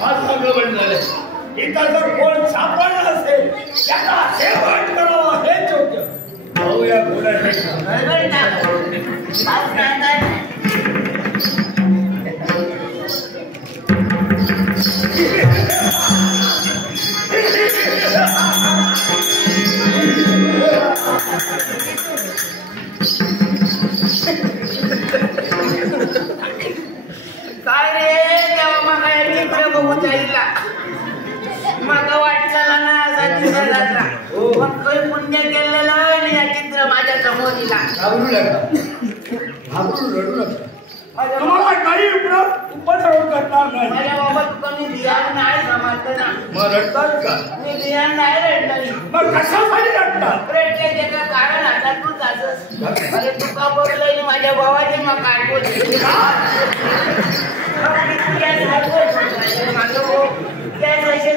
माझं गवण झालंय. इथं जर कोण सापडला असेल त्याचा शेवट करावा हे योग्य. पाहूया कोणाचे काय रे तेव्हा मग चित्र बघू जाईला मग वाटलं ना असा दिसायला पण काही पुण्य केलेलं आणि या चित्र माझ्या समोर दिला. घाबरू नका, रडू नका. तुम्हाला काही उपद्रव करणार नाही. माझ्या बाबा कमी ध्यान नाही समजलं ना. मग रडतात का? मी ध्यान नाही रडलं. मग कशासाठी रडतात? रडले त्याचं कारण आता तूच असंच. अरे तुका बोललंय माझ्या भावाचे मग काय बोलले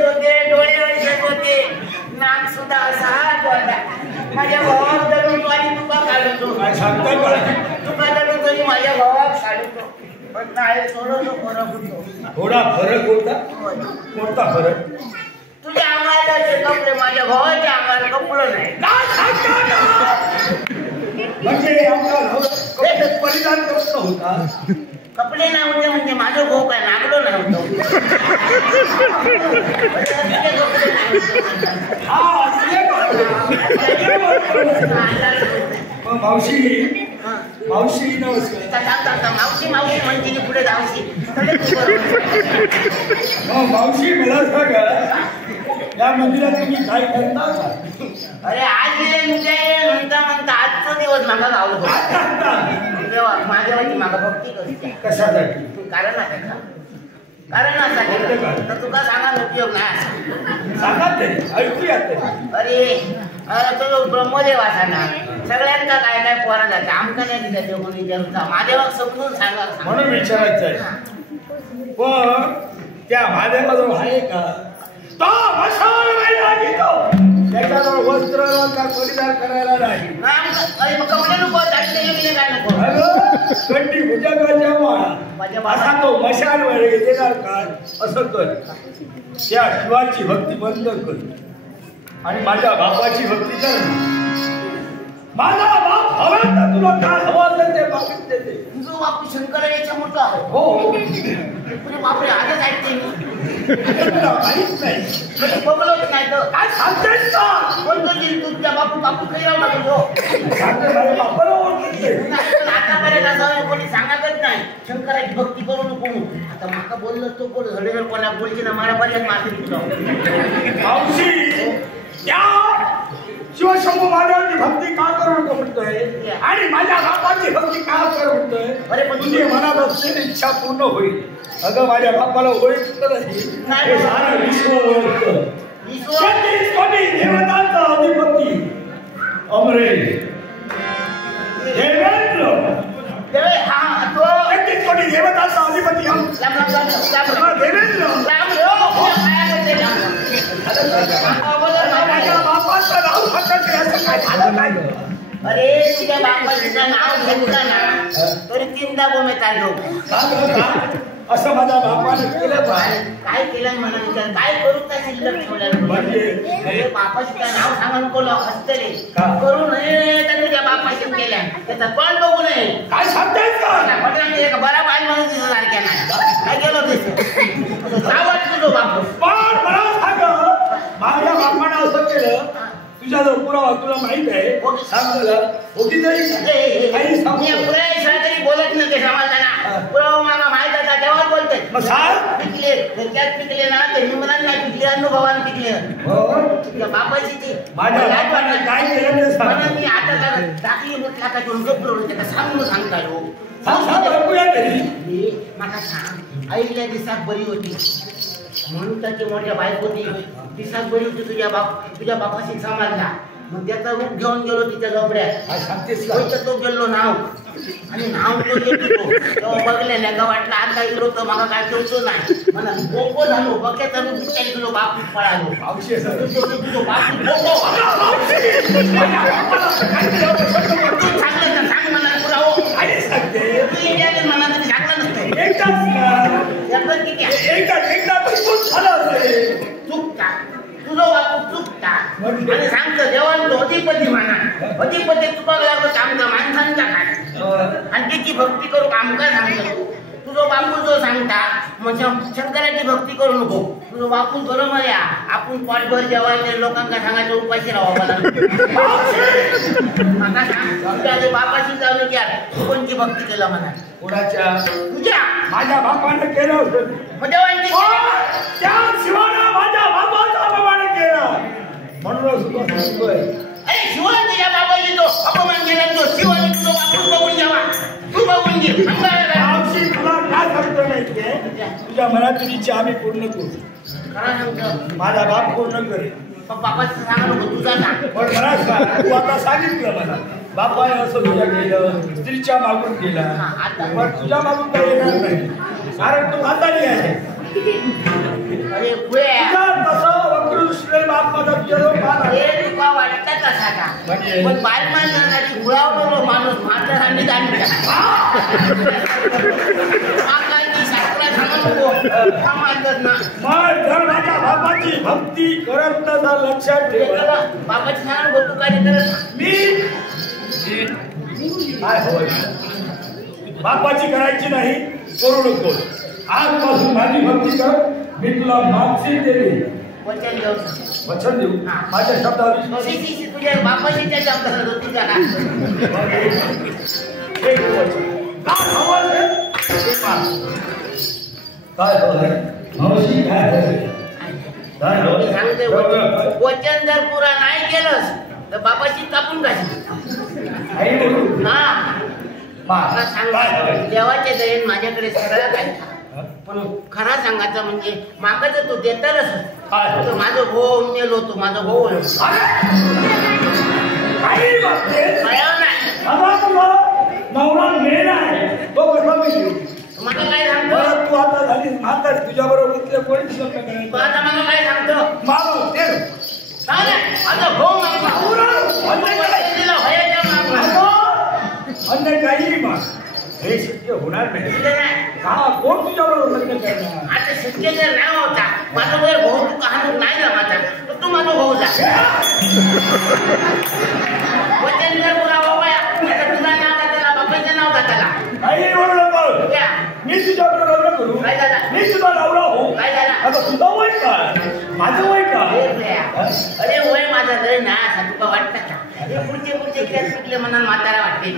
होते, डोळे असेच होते, नाक सुद्धा असा हात होता. माझ्या भावात दडून आणि तुका काढतो. काय सांगताय का? तुका दडून तरी माझ्या भावात काढतो. पण नाही थोडं फरक होतो. थोडा फरक होता. कोणता फरक? तुझ्या अंगाला कपडे माझ्या भावाच्या अंगाला कपडे नाही. म्हणजे परिधान करत नव्हता. कपडे नव्हते म्हणजे माझं भाऊ काय नागलो नव्हतं. मावशी मावशी नमस्कार. मावशी मावशी म्हणजे पुढे जावशी. मावशी मला सांगा या मंदिरात तुम्ही काय करता? अरे आज म्हणता म्हणता आजचा दिवस मागा गावलो माझ्यावरची मागा भक्ती करते. कशासाठी? कारण तर तुका सांगा उपयोग नाही. सांगा ते ऐकूया. अरे तो ब्रह्मदेव असा ना सगळ्यांचा काय काय पोरा जाते आमका नाही दिला कोणी विचारूचा महादेवाक समजून सांगा म्हणून विचारायचं आहे. पण त्या महादेवाजवळ आहे का? त्याच्याजवळ वस्त्र का परिधान करायला नाही. कपडे नको गेले काय नको कंटी भुजंगाच्या असा तो मशालवर येणार का? असं कर. त्या शिवाची भक्ती बंद कर आणि माझ्या बापाची भक्ती कर. माझा बाप हवा तर तुला काय हवा असेल ते मागित देते. तुझं बापू शंकराच्या मोठा आहे. हो बापरे आजच ऐकते मी. काहीच नाही बघलोच नाही तर काय सांगतेस का? कोणतं तुझ्या बापू बापू काही राहू लागलो. आतापर्यंत असं कोणी सांगतच नाही शंकराची भक्ती करू नको. आता माका बोललो तो कोण हळीवर कोणा बोलची ना मला पर्यंत मारते तुला. मावशी त्या शिवशंभू महादेवाची भक्ती का करू नको म्हणतोय आणि माझ्या बापाची भक्ती का करू म्हणतोय? अरे पण तुझी मनात असलेली इच्छा पूर्ण होईल. अगं माझ्या बापाला ओळखत नाही सारं विश्व ओळखतं. देवतांचा अधिपती अमरेश देवेंद्र देवतांचा अधिपती देवेंद्र बापाचं नाव अरे तुझ्या बापाचं नाव घेतलं ना तरी 3दा बोमे चाललो. असं माझ्या बापाने केलं. काय केलं मला विचार काय करू त्या शिल्लक ठेवल्या बापाशी काय नाव सांगा नको हसतले करू नये तर तुझ्या बापाशी केल्या त्याचा पण बघू नये. काय सांगतायत का? बरा बाय म्हणून तिथं सारख्या नाही काय गेलो तिथं तुझं बापू. पण मला सांग माझ्या बापाने असं केलं तुझ्या जर पुरावा तुला माहित आहे सांग मला. होती तरी तरी बोलत नाही ते समाजाला पुरावा मला माहित आहे तेव्हा बोलतोय. पिकले त्यात पिकले ना ते निमनात नाही पिकले अनुभवान पिकले. तुझ्या बापाची ती माझ्या काय केलं म्हणून मी आता टाकली म्हटला का घेऊन गप्पलो त्याला सांगून सांगताय मला सांग आईल्या दिवसात बरी होती म्हणून त्याची मोठ्या बायको होती दिसात बरी होती तुझ्या बापाशी समाजला. मग त्याचा रूप घेऊन गेलो तिच्या झोपड्यात तो गेलो नाव आणि नाव तो तेव्हा बघल्या का वाटलं आता गेलो तर मला काय ठेवतो नाही मला बोको झालो बघ्याचा रूप गेलो बापू पळालो. सांगलं सांग मला पुरावो मला तरी सांगलं नसतं. चुकता आणि सांगतो देवान तो अधिपती म्हणा अधिपती चुकाक लागलो आमचा माणसांचा काय आणि त्याची भक्ती करू आमका सांगतो तुझो बापू जो सांगता म्हणजे शंकराची भक्ती करू नको तुझो बापू बरोबर या आपण पोटभर जेवायचे लोकांना सांगायचं उपाशी राहावं मला सांग तुझ्या बापाशी जाऊन घ्या तू कोणची भक्ती केला म्हणा कोणाच्या तुझ्या माझ्या बापानं केलं होतं त्या शिवानं माझ्या बापाचा अपमान केला म्हणूनच तुला सांगतोय अरे शिवाने तुझ्या बापाची तो अपमान केला तो शिवाने तुझा बापू बघून घ्यावा तू बघून घे तुला काय सांगतो माहितीये तुझ्या मनातील इच्छा आम्ही पूर्ण करू खरं सांगतो माझा बाप पूर्ण करेल बापाचं सांगा नको तुझा ना पण मला सांग तू आता सांगितलं मला बापाने असं तुझ्या केलं स्त्रीच्या मागून केला पण तुझ्या मागून काही येणार नाही कारण तू म्हातारी आहे अरे तसं वकृष्ण बाप माझा तुका वाटतं तसा का पण बालमानासाठी गुळावलेलो माणूस म्हातारांनी जाणला शास्त्रात सांगू नको मानतात ना मग जर माझ्या बापाची भक्ती करत नसा लक्षात ठेव बापाची सांग तू काय करत मी काय होय बापाची करायची नाही करू नको आजपासून माझी भक्ती कर मी तुला मागची देईल वचन देऊ वचन देऊ माझ्या शब्दावर तुझ्या बापाशी त्या शब्दाला तुझा ना एक वचन काय हवं काय हवं मावशी काय हवं सांगते वचन जर पुरा नाही केलंस तर बापाशी कापून देवाच्या दयेने माझ्याकडे सगळं काय पण खरा सांगायचं म्हणजे मागायचं तू देतालच माझं भाऊ मेलो तो माझा भाऊ नवरा मेला आहे तो कसा माहिती मला काय सांगतो तू आता झाली म्हातारी तुझ्या बरोबर कोणीच लग्न करायचं आता मला काय सांगतो मागव ते माझा भाऊ अन्य काही माग हे शक्य होणार नाही का कोण तुझ्याबरोबर लग्न करणार आता शक्य जर नाही होता माझा जर भाऊ तू कहाणूक नाही जमाचा तर तू माझा भाऊ जा वचन जर पुरा बाबा तुझा नाव का त्याला बापाचं नाव का त्याला काही बोलू नको मी तुझ्याबरोबर लग्न करू काय झाला मी तुझा नवरा हो काय झाला आता तुझा वय काय माझं वय काय अरे वय माझा लय ना असं तुका वाटतं का पुढचे पुढचे खेळ शिकले म्हणा म्हातारा वाटते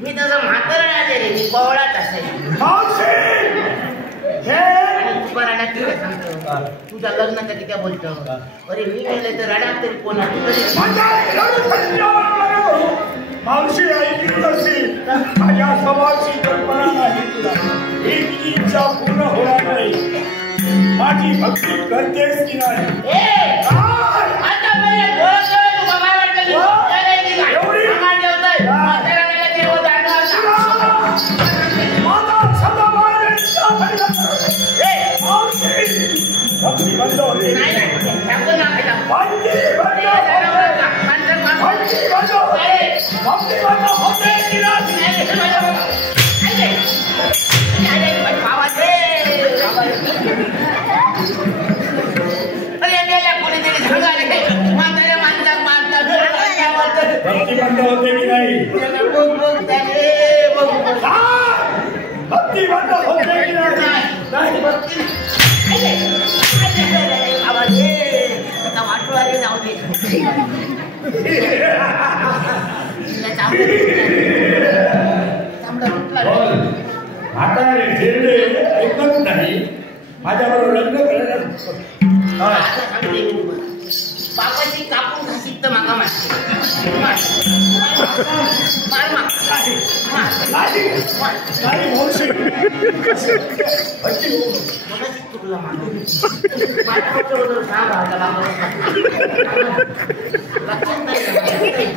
मी तसं म्हातारा नाही रे मी पवळाच असेल तुका रडात काय सांगतो तुझ्या लग्नाचं किती बोलतो अरे मी गेले तर रडात तरी कोण मावशी ऐकली असेल माझ्या समाजची कल्पना नाही तुला एक इच्छा पूर्ण होणार नाही माझी भक्ती करतेस की नाही भक्ती बंद होते भक्ती बंद होते की नाही भक्ती बंद होते की नाही भक्ती वाटवारी जाऊ दे आता एकच नाही माझ्याबरोबर लग्न करायला बापाची कापून घासीत तर मागा चुकलं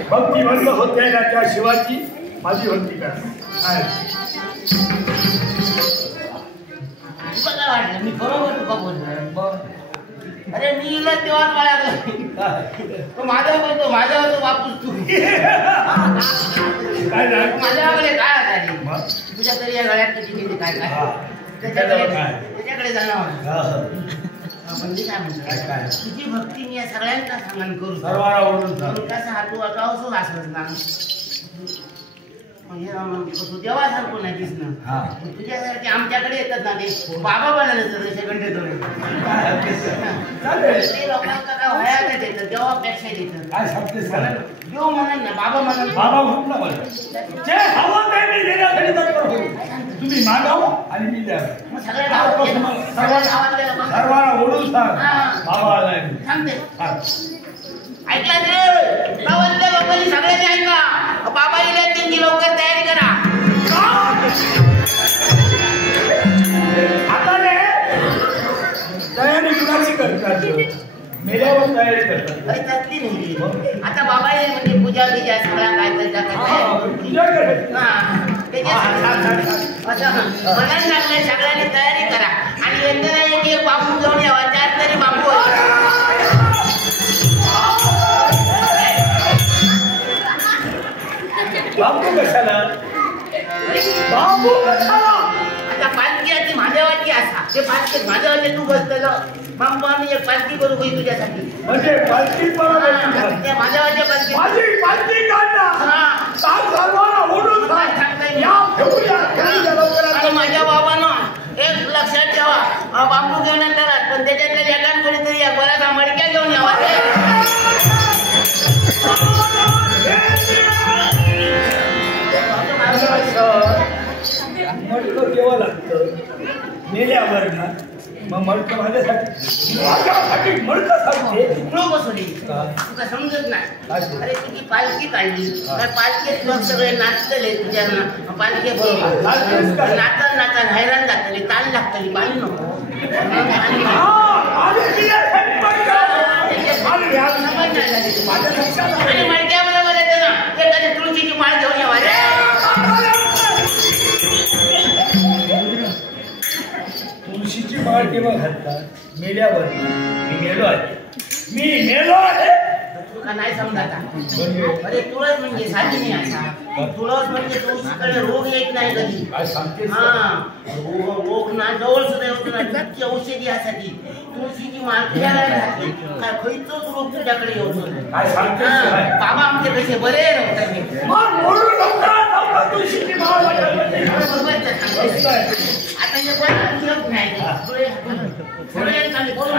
भक्ती बंद होते ना त्या शिवाची माझी भक्ती करा तुला वाटलं मी बरोबर तुका बोलतो अरे मी इला तेव्हा मला माझा बोलतो माझा होतो वापूस तू माझ्याकडे काय आता तुझ्या तरी या गळ्यात किती किती काय काय त्याच्याकडे जाणार म्हणजे काय म्हणतो काय? तुझी भक्ती मी या सगळ्यांना सांगण करू सर्वांना ओढून सांग. कसा हातू असं असलं ना म्हणजे तू देवासारखं नाही दिसणं हा. तुझ्यासारखे आमच्याकडे येतात ना ते बाबा बनायला सेकंड येतो ते लोकांना काय वयात येतात देवापेक्षा येतात काय सांगतेस का? देव म्हणाल ना बाबा म्हणाल बाबा म्हणून ना मला जे हवं ते मी देण्यासाठी तत्पर होईल. तुम्ही मागावं आणि मी द्या. मग सगळे गावातले लोक सर्वांना ओढून सांग हा. बाबा आलाय. सांगते हा. ऐकला रे गावातल्या लोकांनी सगळ्यांनी ऐका बाबा येईल त्यांची लवकर तयारी करा आता रे तयारी कुणाची करतात मेल्यावर तयारी करतात. काही त्यातली नाही आता बाबा येईल म्हणजे पूजा बिजा सगळ्या काय करता तुझ्या करायची. मनात लागलंय सगळ्यांनी तयारी करा आणि यंत्रणा एक बांबू घेऊन यावा त्यात तरी बांबू बांबू कशाला बांबू कशाला आता पालखी आधी महादेवाची असा ते पालखी महादेवाचे तू बसलेलं बांबू आम्ही एक पालखी करू होई तुझ्यासाठी म्हणजे पालखी त्या महादेवाच्या पालखी माझी पालखी काढणार सर्वांना ओढून सांग. या घेऊया घेऊया लवकरात. आणि माझ्या बाबानं एक लक्षात ठेवा बांबू घेऊन येतात पण त्याच्यातल्या एकान कोणीतरी या बऱ्याच मडक्या घेऊन यावा मडकं केव्हा लागतं मेल्यावर ना मग मडकं माझ्यासाठी मडकं सांगते. नको सोडी तुका समजत नाही अरे तुझी पालखी काढली त्या पालखीत लोक सगळे नाचतले तुझ्या पालखी बरोबर नाचत नाचत हैराण लागतली ताण लागतली पाणी नको आणि मडक्या बरोबर येते ना ते कधी तुळशीची माळ घेऊन यावा रे तुळशीची माळ केव्हा घालतात मेल्यावर. मी मेलो आहे तुका नाही समजता अरे तुळस म्हणजे साधी नाही असा तुळस म्हणजे तुळशीकडे रोग येत नाही कधी काय सांगतेस हा रोग ना जवळ सुद्धा येतो ना तुझी औषधी यासाठी तुळशीची माळ तुझ्याकडे राहते काय खयचोच रोग तुझ्याकडे येतो काय सांगतेस काय? बाबा आमचे कसे बरे राहतात मग म्हणून लवकरात तुळशीची माळ आता जे पण तुझं नाही थोडे चांगले बोलून